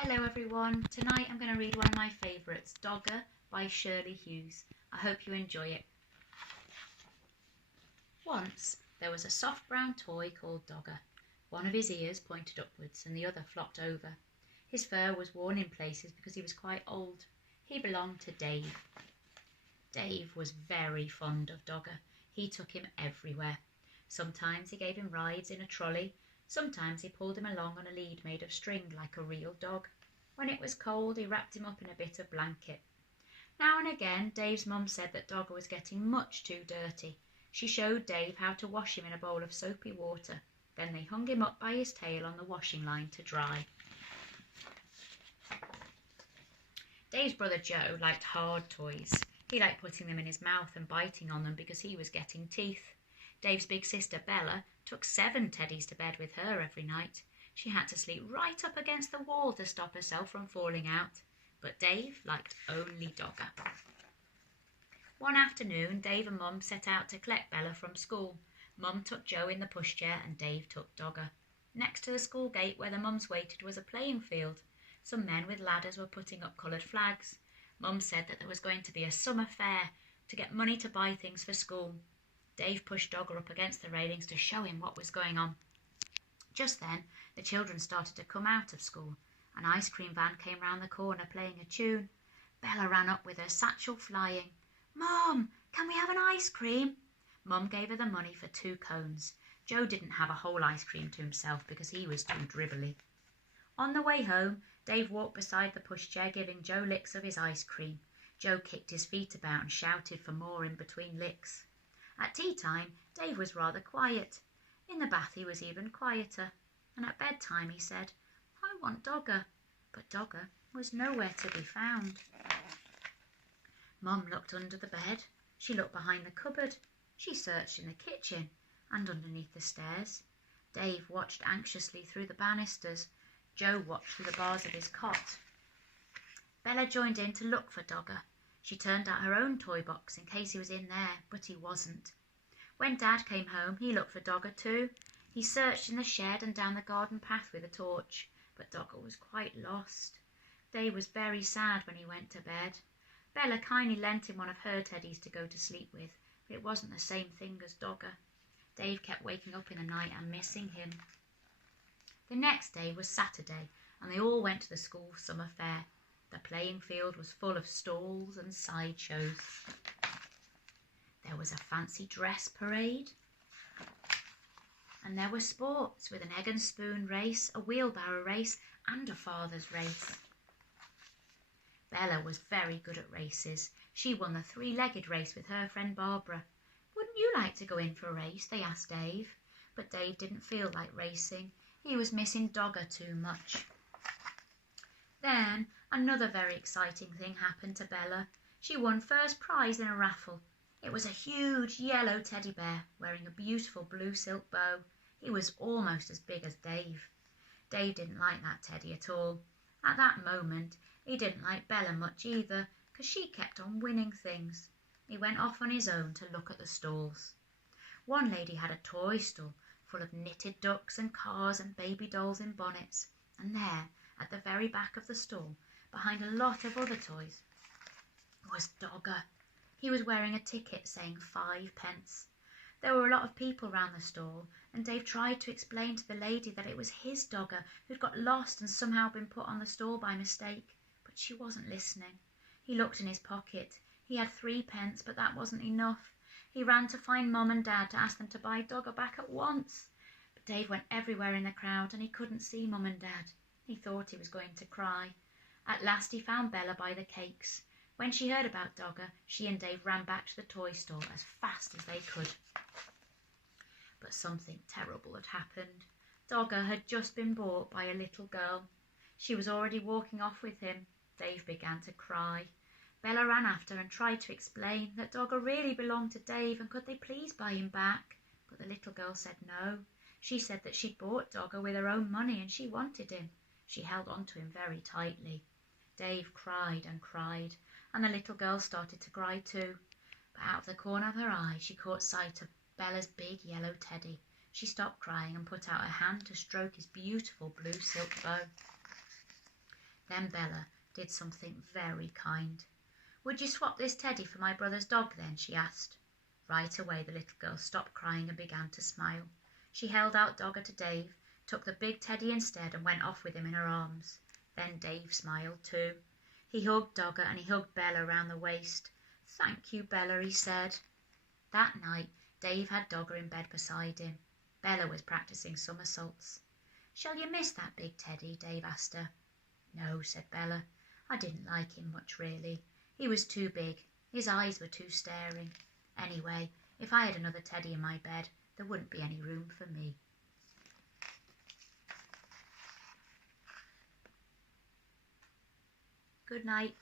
Hello everyone, tonight I'm going to read one of my favourites, Dogger by Shirley Hughes. I hope you enjoy it. Once there was a soft brown toy called Dogger. One of his ears pointed upwards and the other flopped over. His fur was worn in places because he was quite old. He belonged to Dave. Dave was very fond of Dogger. He took him everywhere. Sometimes he gave him rides in a trolley. Sometimes he pulled him along on a lead made of string like a real dog. When it was cold, he wrapped him up in a bit of blanket. Now and again, Dave's mum said that Dogger was getting much too dirty. She showed Dave how to wash him in a bowl of soapy water. Then they hung him up by his tail on the washing line to dry. Dave's brother Joe liked hard toys. He liked putting them in his mouth and biting on them because he was getting teeth. Dave's big sister Bella took 7 teddies to bed with her every night. She had to sleep right up against the wall to stop herself from falling out. But Dave liked only Dogger. One afternoon, Dave and Mum set out to collect Bella from school. Mum took Joe in the pushchair and Dave took Dogger. Next to the school gate where the mums waited was a playing field. Some men with ladders were putting up coloured flags. Mum said that there was going to be a summer fair to get money to buy things for school. Dave pushed Dogger up against the railings to show him what was going on. Just then, the children started to come out of school. An ice cream van came round the corner playing a tune. Bella ran up with her satchel flying. "Mum, can we have an ice cream?" Mum gave her the money for 2 cones. Joe didn't have a whole ice cream to himself because he was too dribbly. On the way home, Dave walked beside the pushchair giving Joe licks of his ice cream. Joe kicked his feet about and shouted for more in between licks. At tea time, Dave was rather quiet. In the bath he was even quieter, and at bedtime he said, "I want Dogger," but Dogger was nowhere to be found. Mum looked under the bed, she looked behind the cupboard, she searched in the kitchen and underneath the stairs. Dave watched anxiously through the banisters. Joe watched through the bars of his cot. Bella joined in to look for Dogger. She turned out her own toy box in case he was in there, but he wasn't. When Dad came home, he looked for Dogger too. He searched in the shed and down the garden path with a torch, but Dogger was quite lost. Dave was very sad when he went to bed. Bella kindly lent him one of her teddies to go to sleep with, but it wasn't the same thing as Dogger. Dave kept waking up in the night and missing him. The next day was Saturday, and they all went to the school summer fair. The playing field was full of stalls and sideshows. There was a fancy dress parade, and there were sports with an egg and spoon race, a wheelbarrow race, and a father's race. Bella was very good at races. She won the 3-legged race with her friend Barbara. "Wouldn't you like to go in for a race?" they asked Dave. But Dave didn't feel like racing. He was missing Dogger too much. Then another very exciting thing happened to Bella. She won first prize in a raffle. It was a huge yellow teddy bear wearing a beautiful blue silk bow. He was almost as big as Dave. Dave didn't like that teddy at all. At that moment, he didn't like Bella much either, because she kept on winning things. He went off on his own to look at the stalls. One lady had a toy stall full of knitted ducks and cars and baby dolls in bonnets, and there, at the very back of the stall, behind a lot of other toys, was Dogger. He was wearing a ticket saying 5 pence. There were a lot of people round the stall, and Dave tried to explain to the lady that it was his Dogger who'd got lost and somehow been put on the stall by mistake, but she wasn't listening. He looked in his pocket. He had 3 pence, but that wasn't enough. He ran to find Mum and Dad to ask them to buy Dogger back at once. But Dave went everywhere in the crowd and he couldn't see Mum and Dad. He thought he was going to cry. At last he found Bella by the cakes. When she heard about Dogger, she and Dave ran back to the toy store as fast as they could. But something terrible had happened. Dogger had just been bought by a little girl. She was already walking off with him. Dave began to cry. Bella ran after and tried to explain that Dogger really belonged to Dave and could they please buy him back. But the little girl said no. She said that she'd bought Dogger with her own money and she wanted him. She held on to him very tightly. Dave cried and cried, and the little girl started to cry too. But out of the corner of her eye she caught sight of Bella's big yellow teddy. She stopped crying and put out her hand to stroke his beautiful blue silk bow. Then Bella did something very kind. "Would you swap this teddy for my brother's dog then?" she asked. Right away the little girl stopped crying and began to smile. She held out Dogger to Dave, took the big teddy instead, and went off with him in her arms. Then Dave smiled too. He hugged Dogger and he hugged Bella round the waist. "Thank you, Bella," he said. That night Dave had Dogger in bed beside him. Bella was practising somersaults. "Shall you miss that big teddy?" Dave asked her. "No," said Bella. "I didn't like him much, really. He was too big. His eyes were too staring. Anyway, if I had another teddy in my bed, there wouldn't be any room for me." Good night.